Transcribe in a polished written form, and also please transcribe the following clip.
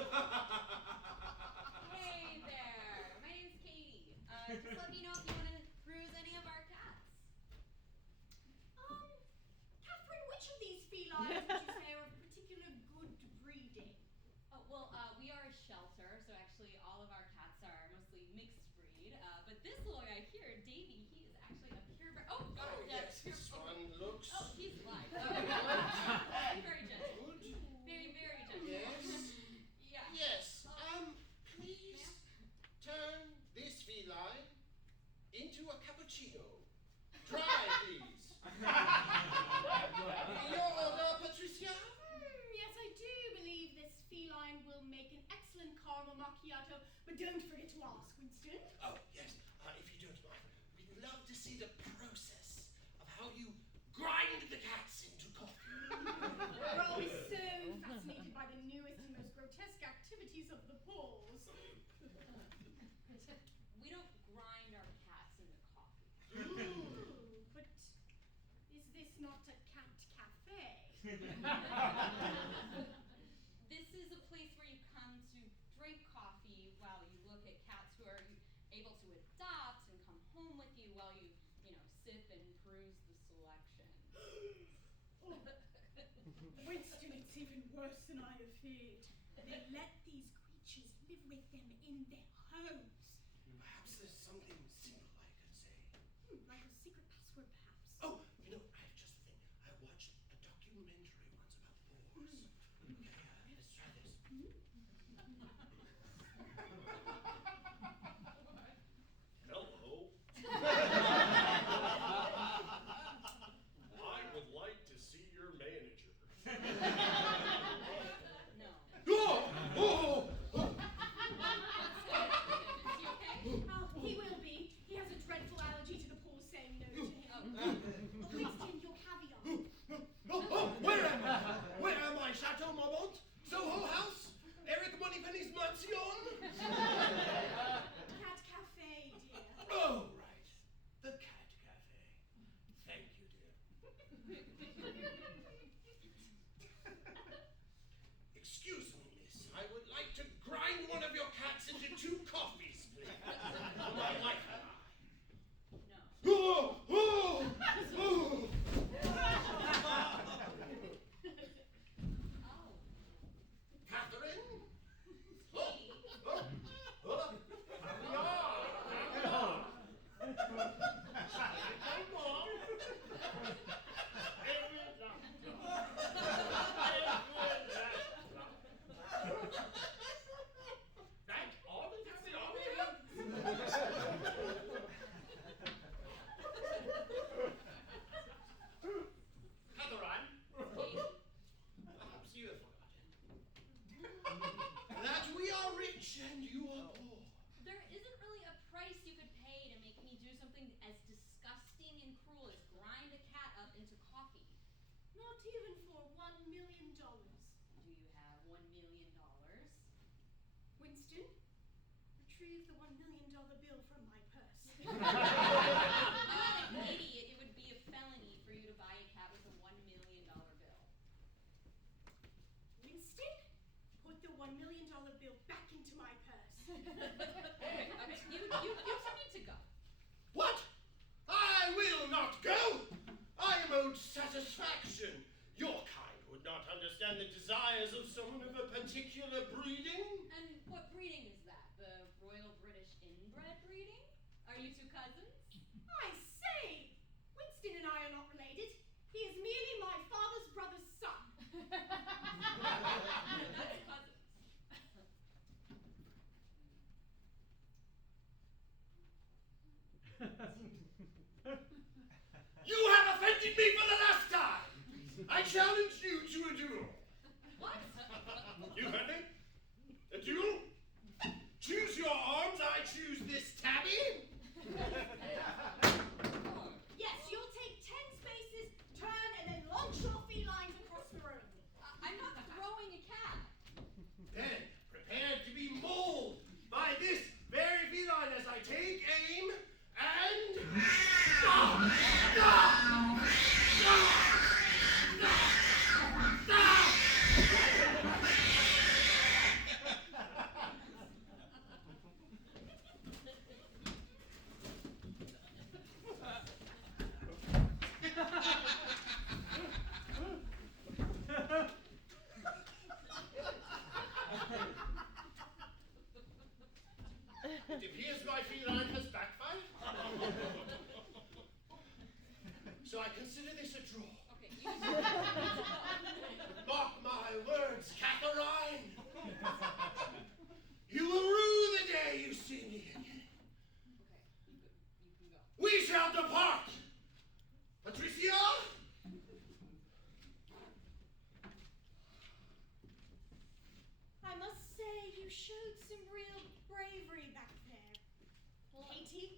Hey there, my name's Katie. Just let me know if you want to cruise any of our cats. Catherine, which of these felines would you say are of particular good breeding? Oh, well, we are a shelter, so actually all of our cats are mostly mixed breed. But this little guy here, Davy, he is actually a purebred. Oh, God, Yes, this one looks... Oh, he's live. Very gentle. Good. Very, very gentle. Yes. Yeah. Yes. Please turn this feline into a cappuccino. Dry, please. Your order, Patricia? Yes, I do believe this feline will make an excellent caramel macchiato, but don't forget to ask, Winston. Oh, yes. If you don't mind, we'd love to see the process of how you grind the cats into coffee. We're always so fascinated by the newest and most grotesque activities of the paws. We don't grind our cats into coffee. Ooh, but is this not a cat cafe? This is a place where you come to drink coffee while you look at cats who are able to adopt and come home with you while you sip and peruse the selection. Oh. Winston, it's even worse than I have feared. They let these creatures live with them in their homes. Perhaps there's something simple I could say. Like a secret password, perhaps. Oh, I have just the thing. I watched a documentary once about boars. Okay, let's try this. Hello. I would like to see your manager. No. Oh! Is he okay? Oh, he will be. He has a dreadful allergy to the paws saying no to him. Winston, your caviar. Where am I? Where am I? Chateau Marmont? Soho House? Eric Moneypenny's Mansion? Cat cafe, dear. Oh, right. The Cat Cafe. Thank you, dear. Excuse me, miss. I would like to grind one of your cats into 2 coffees, please. For my wife and I. No. Oh! Oh! Oh! Oh. Catherine? Katie. Catherine? Katie. Perhaps you have forgotten that we are rich and you are poor. There isn't really a price you could pay to make me do something as disgusting and cruel as grind a cat up into coffee. Not even for $1 million. Do you have $1 million? Winston, retrieve the $1 million bill from my purse. You're an idiot. It would be a felony for you to buy a cat with a $1 million bill. Winston, put the $1 million bill back into my purse. Okay. You two need to go. What? I will not go! I am owed satisfaction. Your kind would not understand the desires of someone of a particular breeding. And what breeding is that? The Royal British Inbred breeding? Are you two cousins? I say, Winston and I are not related. He is merely my father's brother's son. That's cousins. You have offended me for the last time! I challenge you to a duel. What? You heard me? A duel? Choose your arms, I choose this tabby. Yes, you'll take 10 spaces, turn, and then launch your felines across the room. I'm not throwing a cat. Then, prepare to be mauled by this very feline as I take aim and... Stop! Stop! Stop! Stop! Katie,